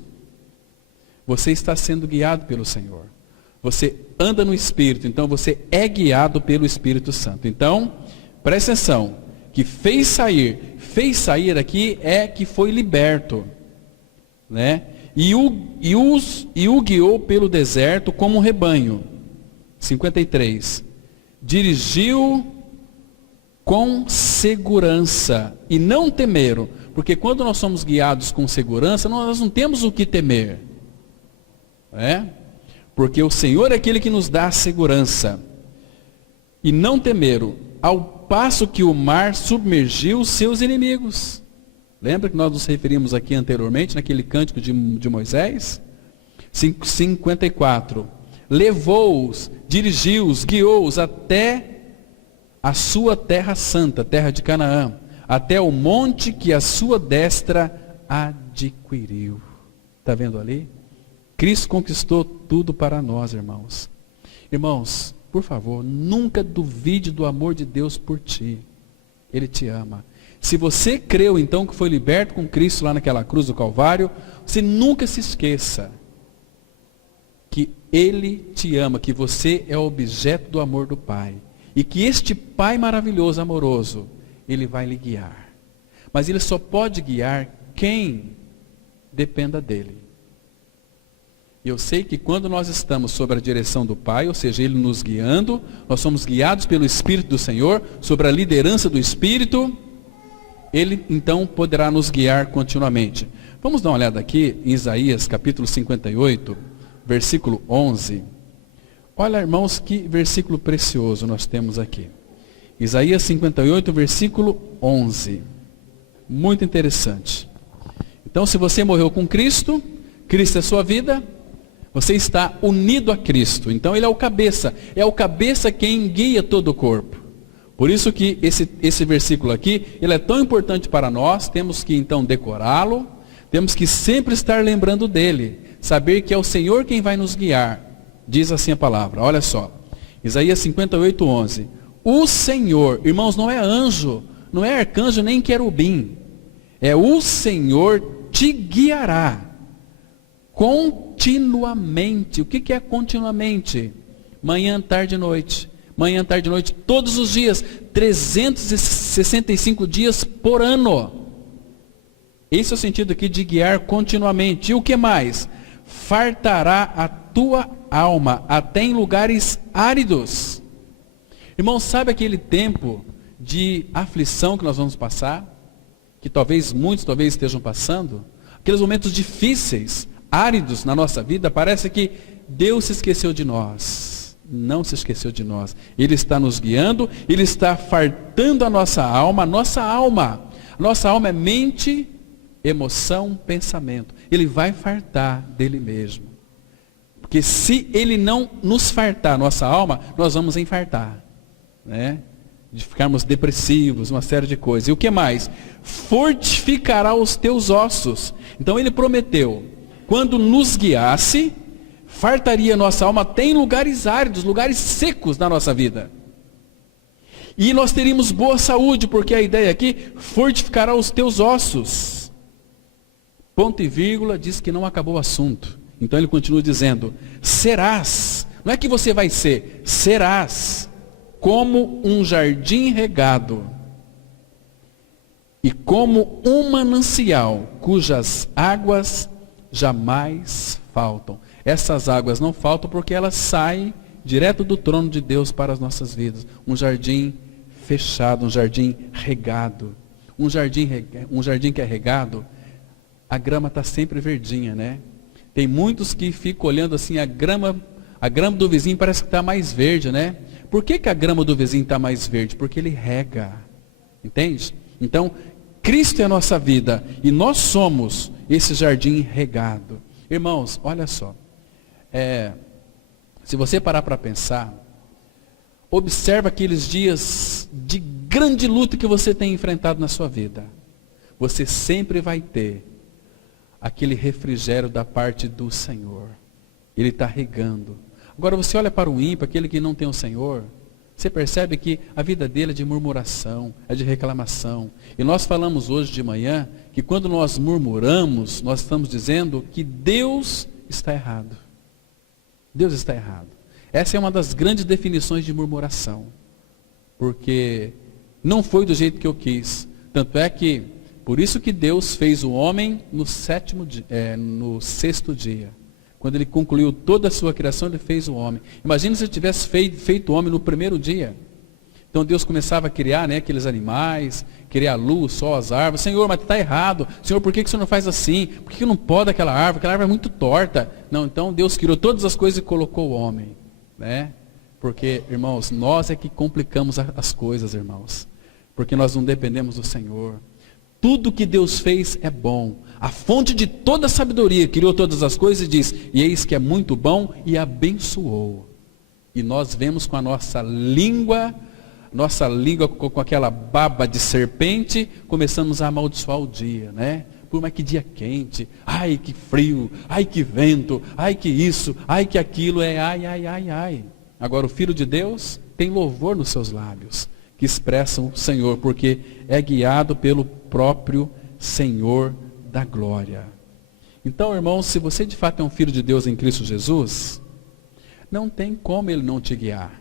você está sendo guiado pelo Senhor. Você anda no Espírito, então você é guiado pelo Espírito Santo. Então, presta atenção, que fez sair aqui é que foi liberto, né? E o guiou pelo deserto como um rebanho. 53. Dirigiu com segurança e não temeram, porque quando nós somos guiados com segurança, nós não temos o que temer, porque o Senhor é aquele que nos dá a segurança. E não temeram, ao passo que o mar submergiu os seus inimigos. Lembra que nós nos referimos aqui anteriormente, naquele cântico de Moisés? 54. Levou-os, dirigiu-os, guiou-os até a sua terra santa, terra de Canaã, até o monte que a sua destra adquiriu. Está vendo ali? Cristo conquistou tudo para nós, irmãos. Irmãos, por favor, nunca duvide do amor de Deus por ti. Ele te ama. Se você creu então que foi liberto com Cristo lá naquela cruz do Calvário, você nunca se esqueça que Ele te ama, que você é objeto do amor do Pai. E que este Pai maravilhoso, amoroso, Ele vai lhe guiar. Mas Ele só pode guiar quem dependa dEle. E eu sei que quando nós estamos sob a direção do Pai, ou seja, Ele nos guiando, nós somos guiados pelo Espírito do Senhor, sobre a liderança do Espírito, Ele então poderá nos guiar continuamente. Vamos dar uma olhada aqui em Isaías capítulo 58, versículo 11. Olha, irmãos, que versículo precioso nós temos aqui. Isaías 58, versículo 11. Muito interessante. Então, se você morreu com Cristo, Cristo é sua vida, você está unido a Cristo. Então, Ele é o cabeça quem guia todo o corpo. Por isso que esse versículo aqui, ele é tão importante para nós, temos que então decorá-lo, temos que sempre estar lembrando dele, saber que é o Senhor quem vai nos guiar. Diz assim a palavra, olha só, Isaías 58, 11. O Senhor, irmãos, não é anjo, não é arcanjo nem querubim, é o Senhor te guiará continuamente. O que é continuamente? Manhã, tarde e noite. Manhã, tarde e noite, todos os dias, 365 dias por ano. Esse é o sentido aqui de guiar continuamente. E o que mais? Fartará a tua alma até em lugares áridos. Irmão, sabe aquele tempo de aflição que nós vamos passar? Que muitos estejam passando? Aqueles momentos difíceis, áridos na nossa vida, parece que Deus se esqueceu de nós. Não se esqueceu de nós. Ele está nos guiando, Ele está fartando a nossa alma. Nossa alma é mente, emoção, pensamento. Ele vai fartar dele mesmo. Porque se Ele não nos fartar nossa alma, nós vamos infartar, né? De ficarmos depressivos, uma série de coisas. E o que mais? Fortificará os teus ossos. Então Ele prometeu, quando nos guiasse, fartaria nossa alma até em lugares áridos, lugares secos na nossa vida. E nós teríamos boa saúde, porque a ideia aqui, fortificará os teus ossos. Ponto e vírgula, diz que não acabou o assunto. Então ele continua dizendo, serás, não é que você vai ser, serás como um jardim regado e como um manancial cujas águas jamais faltam. Essas águas não faltam porque elas saem direto do trono de Deus para as nossas vidas. Um jardim fechado, um jardim regado. Um jardim que é regado, a grama está sempre verdinha, né? Tem muitos que ficam olhando assim, a grama do vizinho parece que está mais verde, né? Por que a grama do vizinho está mais verde? Porque ele rega, entende? Então, Cristo é a nossa vida e nós somos esse jardim regado. Irmãos, olha só, se você parar para pensar, observa aqueles dias de grande luta que você tem enfrentado na sua vida. Você sempre vai ter aquele refrigério da parte do Senhor. Ele está regando. Agora você olha para o ímpio, aquele que não tem o Senhor, você percebe que a vida dele é de murmuração, é de reclamação. E nós falamos hoje de manhã que quando nós murmuramos, nós estamos dizendo que Deus está errado. Deus está errado. Essa é uma das grandes definições de murmuração. Porque não foi do jeito que eu quis. Tanto é que, por isso que Deus fez o homem no sexto dia. Quando ele concluiu toda a sua criação, ele fez o homem. Imagina se ele tivesse feito o homem no primeiro dia. Então Deus começava a criar, né, aqueles animais, criar a luz, o sol, as árvores. Senhor, mas está errado. Senhor, por que o Senhor não faz assim? Por que não pode aquela árvore? Aquela árvore é muito torta. Não, então Deus criou todas as coisas e colocou o homem. Né? Porque, irmãos, nós é que complicamos as coisas, irmãos. Porque nós não dependemos do Senhor. Tudo que Deus fez é bom. A fonte de toda a sabedoria criou todas as coisas e diz, e eis que é muito bom e abençoou. E nós vemos com a nossa língua com aquela baba de serpente, começamos a amaldiçoar o dia, né? Por mais que dia quente, ai que frio, ai que vento, ai que isso, ai que aquilo, ai. Agora o Filho de Deus tem louvor nos seus lábios, que expressam o Senhor, porque é guiado pelo próprio Senhor da glória. Então, irmãos, se você de fato é um filho de Deus em Cristo Jesus, não tem como Ele não te guiar.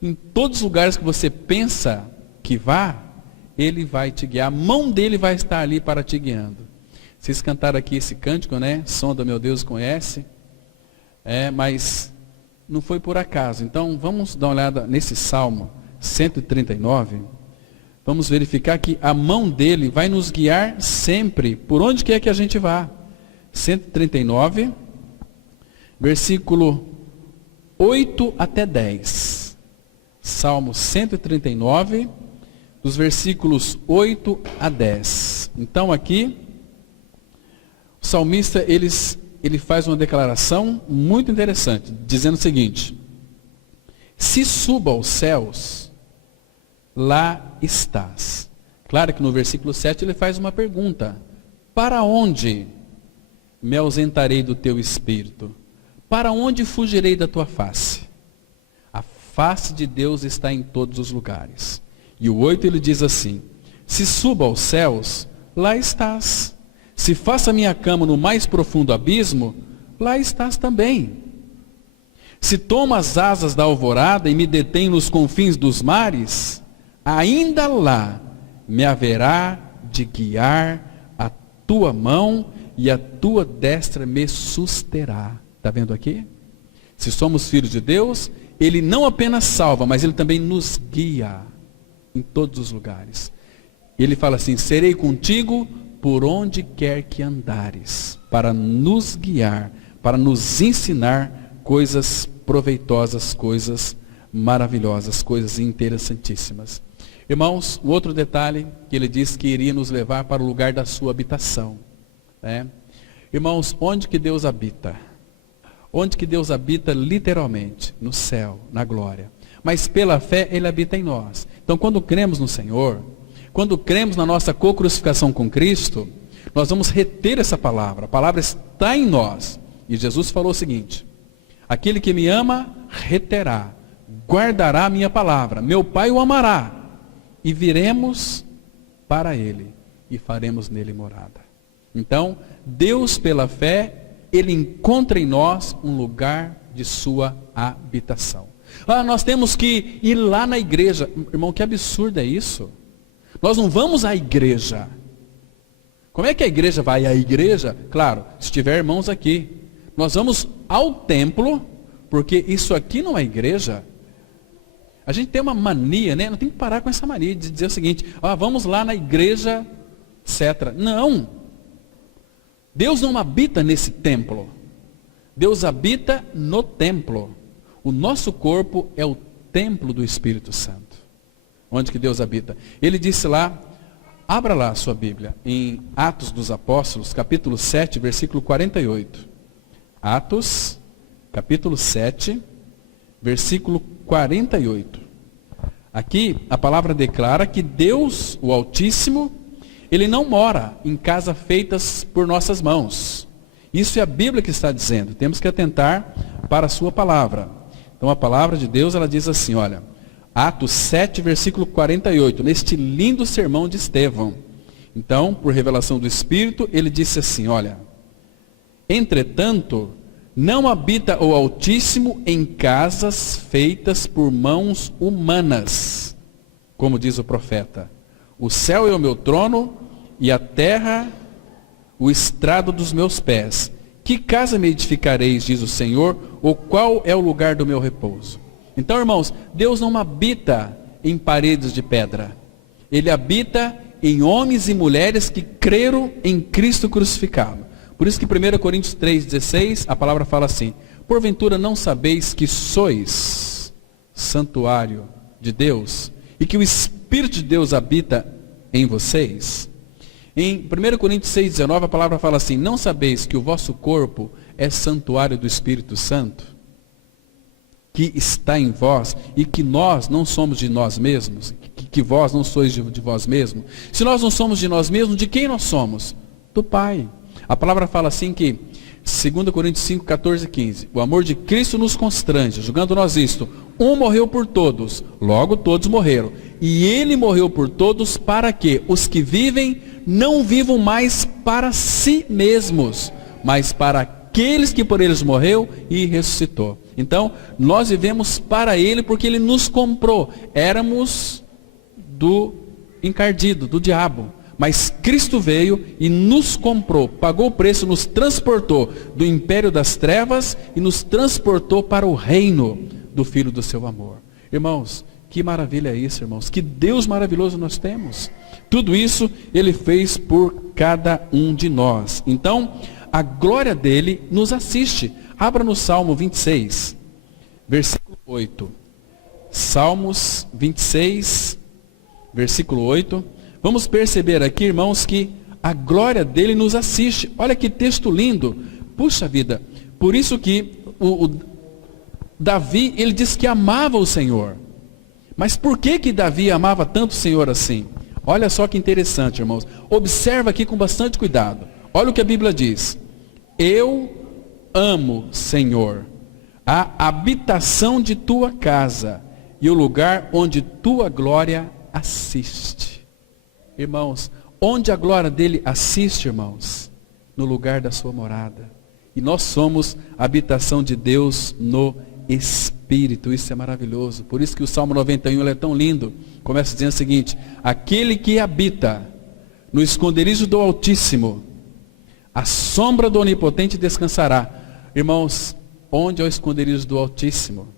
Em todos os lugares que você pensa que vá, Ele vai te guiar, a mão dele vai estar ali para te guiando. Vocês cantaram aqui esse cântico, né? Som do meu Deus conhece. Mas não foi por acaso. Então, vamos dar uma olhada nesse Salmo 139. Vamos verificar que a mão dele vai nos guiar sempre, por onde quer que a gente vá. 139, versículo 8 até 10. Salmo 139, dos versículos 8 a 10. Então aqui, o salmista, ele faz uma declaração muito interessante, dizendo o seguinte: se subo aos céus, lá estás. Claro que no versículo 7 ele faz uma pergunta: para onde me ausentarei do teu espírito? Para onde fugirei da tua face? A face de Deus está em todos os lugares. E o 8 ele diz assim: se suba aos céus, lá estás. Se faça minha cama no mais profundo abismo, lá estás também. Se tomo as asas da alvorada e me detém nos confins dos mares, ainda lá me haverá de guiar a tua mão e a tua destra me susterá. Está vendo aqui? Se somos filhos de Deus, Ele não apenas salva, mas Ele também nos guia em todos os lugares. Ele fala assim: serei contigo por onde quer que andares, para nos guiar, para nos ensinar coisas proveitosas, coisas maravilhosas, coisas interessantíssimas. Irmãos, o outro detalhe que ele diz que iria nos levar para o lugar da sua habitação. Né? Irmãos, onde que Deus habita? Onde que Deus habita literalmente? No céu, na glória. Mas pela fé Ele habita em nós. Então quando cremos no Senhor, quando cremos na nossa co-crucificação com Cristo, nós vamos reter essa palavra. A palavra está em nós. E Jesus falou o seguinte: aquele que me ama, reterá, guardará a minha palavra. Meu Pai o amará. E viremos para Ele e faremos nele morada. Então, Deus pela fé, Ele encontra em nós um lugar de sua habitação. Nós temos que ir lá na igreja. Irmão, que absurdo é isso? Nós não vamos à igreja. Como é que a igreja vai à igreja? Claro, se tiver irmãos aqui. Nós vamos ao templo, porque isso aqui não é igreja. A gente tem uma mania, né? Não tem que parar com essa mania de dizer o seguinte: vamos lá na igreja, etc. Não. Deus não habita nesse templo. Deus habita no templo. O nosso corpo é o templo do Espírito Santo. Onde que Deus habita? Ele disse lá, abra lá a sua Bíblia, em Atos dos Apóstolos, capítulo 7, versículo 48. Atos, capítulo 7, versículo 48. Aqui a palavra declara que Deus, o Altíssimo, Ele não mora em casas feitas por nossas mãos. Isso é a Bíblia que está dizendo. Temos que atentar para a sua palavra. Então a palavra de Deus, ela diz assim, olha, Atos 7, versículo 48, neste lindo sermão de Estevão. Então, por revelação do Espírito, ele disse assim, olha, entretanto, não habita o Altíssimo em casas feitas por mãos humanas, como diz o profeta. O céu é o meu trono e a terra o estrado dos meus pés. Que casa me edificareis, diz o Senhor, ou qual é o lugar do meu repouso? Então, irmãos, Deus não habita em paredes de pedra. Ele habita em homens e mulheres que creram em Cristo crucificado. Por isso que 1 Coríntios 3,16, a palavra fala assim, porventura não sabeis que sois santuário de Deus e que o Espírito de Deus habita em vocês? Em 1 Coríntios 6,19, a palavra fala assim, não sabeis que o vosso corpo é santuário do Espírito Santo, que está em vós, e que nós não somos de nós mesmos, que vós não sois de vós mesmos? Se nós não somos de nós mesmos, de quem nós somos? Do Pai. A palavra fala assim que, 2 Coríntios 5, 14 e 15, o amor de Cristo nos constrange, julgando nós isto, um morreu por todos, logo todos morreram, e ele morreu por todos para que os que vivem não vivam mais para si mesmos, mas para aqueles que por eles morreu e ressuscitou. Então, nós vivemos para Ele porque Ele nos comprou. Éramos do encardido, do diabo. Mas Cristo veio e nos comprou, pagou o preço, nos transportou do império das trevas e nos transportou para o reino do Filho do seu amor. Irmãos, que maravilha é isso, irmãos. Que Deus maravilhoso nós temos. Tudo isso Ele fez por cada um de nós. Então, a glória dele nos assiste. Abra no Salmo 26, versículo 8. Salmos 26, versículo 8. Vamos perceber aqui, irmãos, que a glória dele nos assiste. Olha que texto lindo. Puxa vida. Por isso que o Davi, ele disse que amava o Senhor. Mas por que Davi amava tanto o Senhor assim? Olha só que interessante, irmãos. Observa aqui com bastante cuidado. Olha o que a Bíblia diz. Eu amo, Senhor, a habitação de tua casa e o lugar onde tua glória assiste. Irmãos, onde a glória dele assiste, irmãos? No lugar da sua morada. E nós somos a habitação de Deus no Espírito. Isso é maravilhoso. Por isso que o Salmo 91 ele é tão lindo. Começa dizendo o seguinte: aquele que habita no esconderijo do Altíssimo, a sombra do Onipotente descansará. Irmãos, onde é o esconderijo do Altíssimo?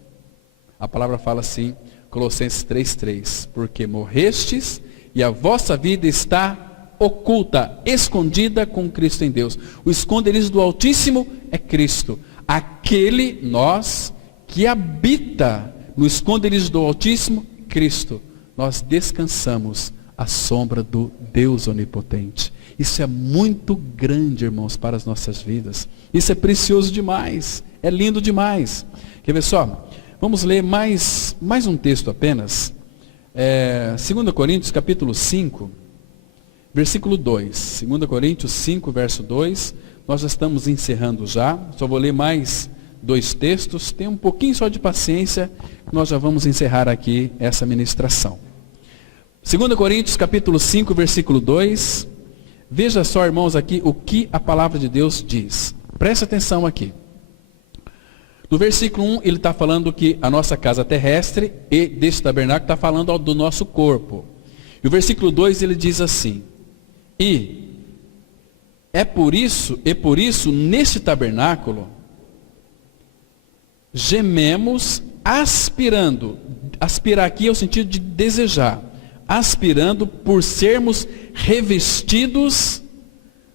A palavra fala assim, Colossenses 3:3, porque morrestes e a vossa vida está oculta, escondida com Cristo em Deus. O esconderijo do Altíssimo é Cristo. Aquele nós que habita no esconderijo do Altíssimo, Cristo. Nós descansamos à sombra do Deus Onipotente. Isso é muito grande, irmãos, para as nossas vidas. Isso é precioso demais. É lindo demais. Quer ver só? Vamos ler mais um texto apenas. 2 Coríntios capítulo 5, versículo 2. 2 Coríntios 5, verso 2. Nós já estamos encerrando já. Só vou ler mais 2 textos. Tenha um pouquinho só de paciência. Nós já vamos encerrar aqui essa ministração. 2 Coríntios capítulo 5, versículo 2. Veja só, irmãos, aqui o que a palavra de Deus diz. Preste atenção aqui. No versículo 1, ele está falando que a nossa casa terrestre e desse tabernáculo está falando do nosso corpo. E o versículo 2 ele diz assim: por isso, neste tabernáculo, gememos aspirando. Aspirar aqui é o sentido de desejar. Aspirando por sermos revestidos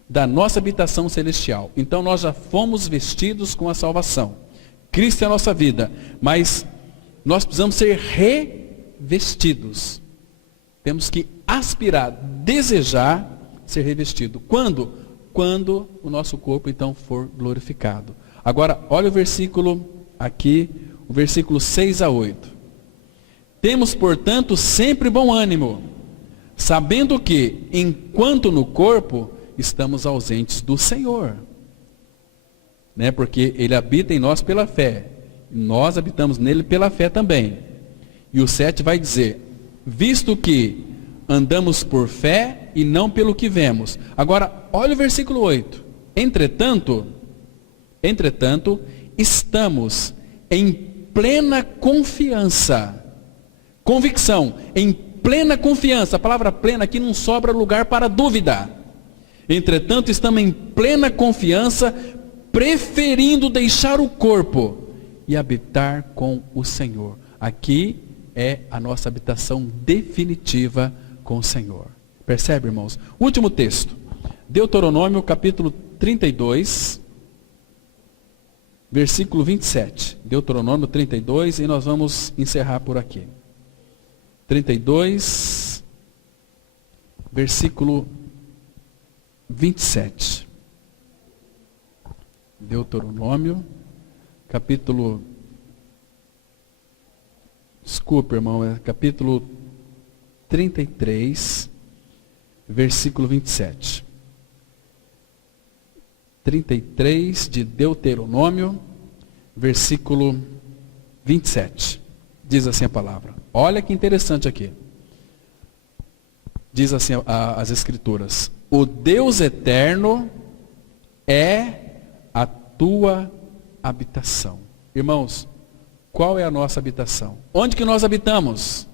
da nossa habitação celestial. Então nós já fomos vestidos com a salvação. Cristo é a nossa vida, mas nós precisamos ser revestidos. Temos que aspirar, desejar ser revestido. Quando? Quando o nosso corpo então for glorificado. Agora, olha o versículo aqui, o versículo 6 a 8. Temos, portanto, sempre bom ânimo, sabendo que, enquanto no corpo, estamos ausentes do Senhor. Né? Porque Ele habita em nós pela fé. Nós habitamos nele pela fé também. E o 7 vai dizer: visto que andamos por fé e não pelo que vemos. Agora, olha o versículo 8. Entretanto, estamos em plena confiança. Convicção, em plena confiança. A palavra plena aqui não sobra lugar para dúvida. Entretanto, estamos em plena confiança, preferindo deixar o corpo e habitar com o Senhor. Aqui é a nossa habitação definitiva com o Senhor. Percebe, irmãos? Último texto. Deuteronômio capítulo 32, versículo 27. Deuteronômio 32, e nós vamos encerrar por aqui. 32, versículo 27. Deuteronômio, capítulo... Desculpa, irmão, é capítulo 33, versículo 27. 33 de Deuteronômio, versículo 27. Diz assim a palavra. Olha que interessante aqui. Diz assim as Escrituras: o Deus eterno é a tua habitação. Irmãos, qual é a nossa habitação? Onde que nós habitamos?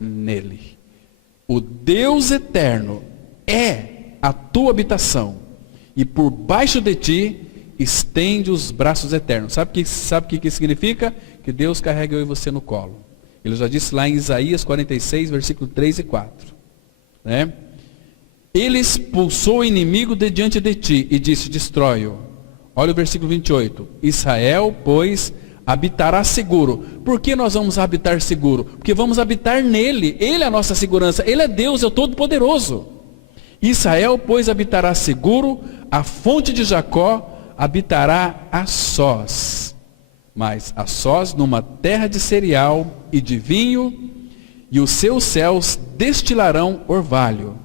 Nele. O Deus eterno é a tua habitação, e por baixo de ti estende os braços eternos. Sabe o que significa? Que Deus carrega eu e você no colo. Ele já disse lá em Isaías 46, versículo 3 e 4. Né? Ele expulsou o inimigo de diante de ti e disse: destrói-o. Olha o versículo 28. Israel, pois, habitará seguro. Por que nós vamos habitar seguro? Porque vamos habitar nele. Ele é a nossa segurança. Ele é Deus, é o Todo-Poderoso. Israel, pois, habitará seguro. A fonte de Jacó habitará a sós. Mas a sós numa terra de cereal e de vinho, e os seus céus destilarão orvalho.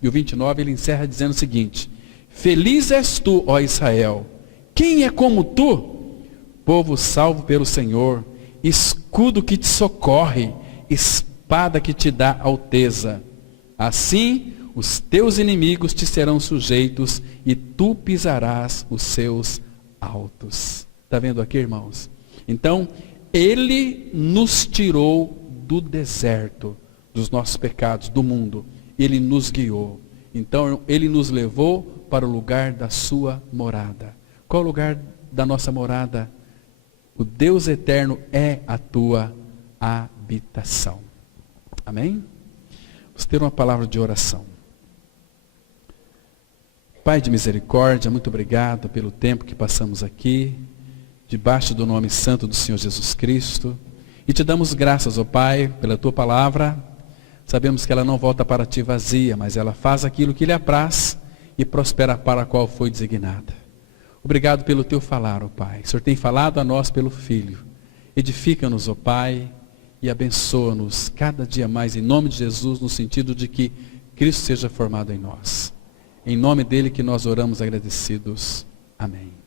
E o 29 ele encerra dizendo o seguinte: feliz és tu, ó Israel. Quem é como tu? Povo salvo pelo Senhor, escudo que te socorre, espada que te dá alteza. Assim, os teus inimigos te serão sujeitos e tu pisarás os seus altos. Está vendo aqui, irmãos? Então, Ele nos tirou do deserto, dos nossos pecados, do mundo. Ele nos guiou. Então, Ele nos levou para o lugar da sua morada. Qual é o lugar da nossa morada? O Deus eterno é a tua habitação. Amém? Vamos ter uma palavra de oração. Pai de misericórdia, muito obrigado pelo tempo que passamos aqui, debaixo do nome santo do Senhor Jesus Cristo. E te damos graças, ó Pai, pela tua palavra. Sabemos que ela não volta para ti vazia, mas ela faz aquilo que lhe apraz e prospera para a qual foi designada. Obrigado pelo teu falar, ó Pai. O Senhor tem falado a nós pelo Filho. Edifica-nos, ó Pai, e abençoa-nos cada dia mais, em nome de Jesus, no sentido de que Cristo seja formado em nós. Em nome dele que nós oramos agradecidos. Amém.